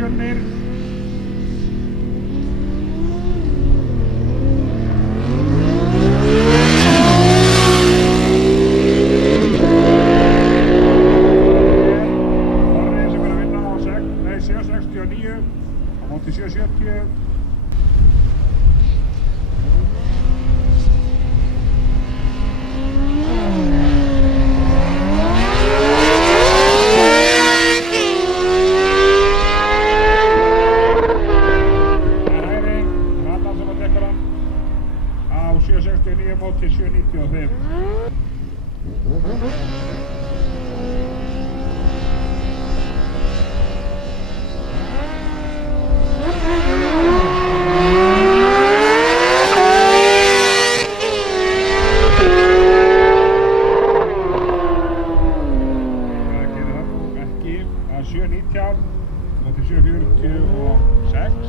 Fjölnir. Orri sem að vinna á 769 á móti 770. Á 769 móti 795. Það gerir það nú ekki að 719 móti 746.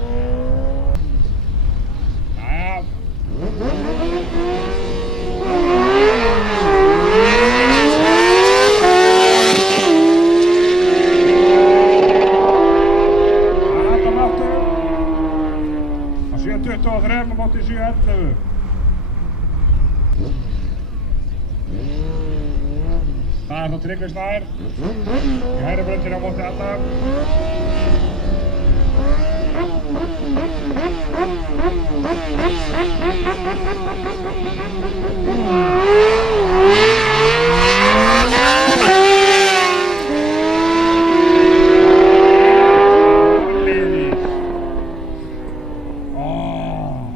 Jæja. Þetta máttu á 723 móti 711. Það þá Tryggvi Snær í hægri brautinni á móti Adam.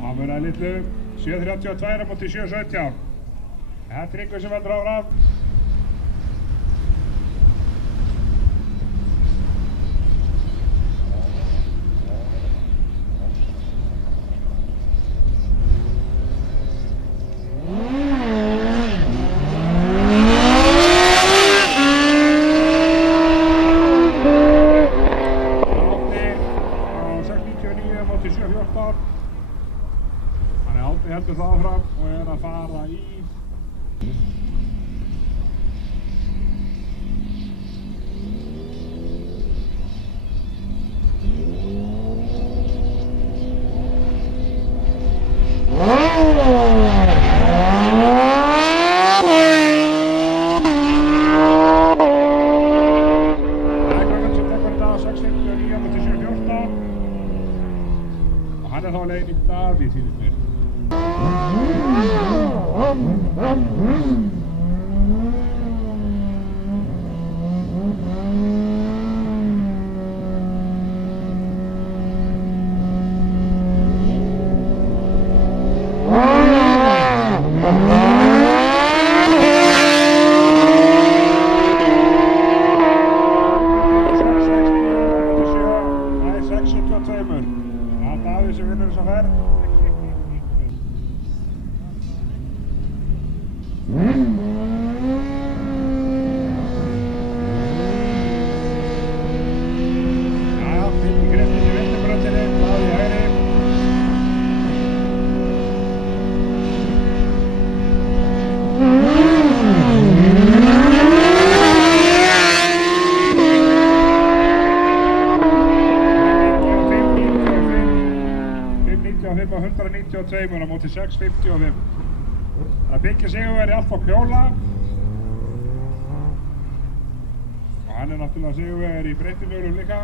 Það munaði litlu. 732 móti 717. Það er Tryggvi sem veldur áfram. Þannig að Árni heldur það áfram og er að fara í Ekkermann sem tekur þetta á 659 móti 714 og hann er þá á leiðinni í Davíð sýnist mér. Það er 672. Það er Davíð sem vinnur þessa ferð. Jæja, finn í grefnið í vinstri brautinni, Davíð í hægri. Á 192 á móti 655. Það byggja sigurvegari Alfa Kjóla og hann er náttúrulega sigurvegari í breytimjölum líka.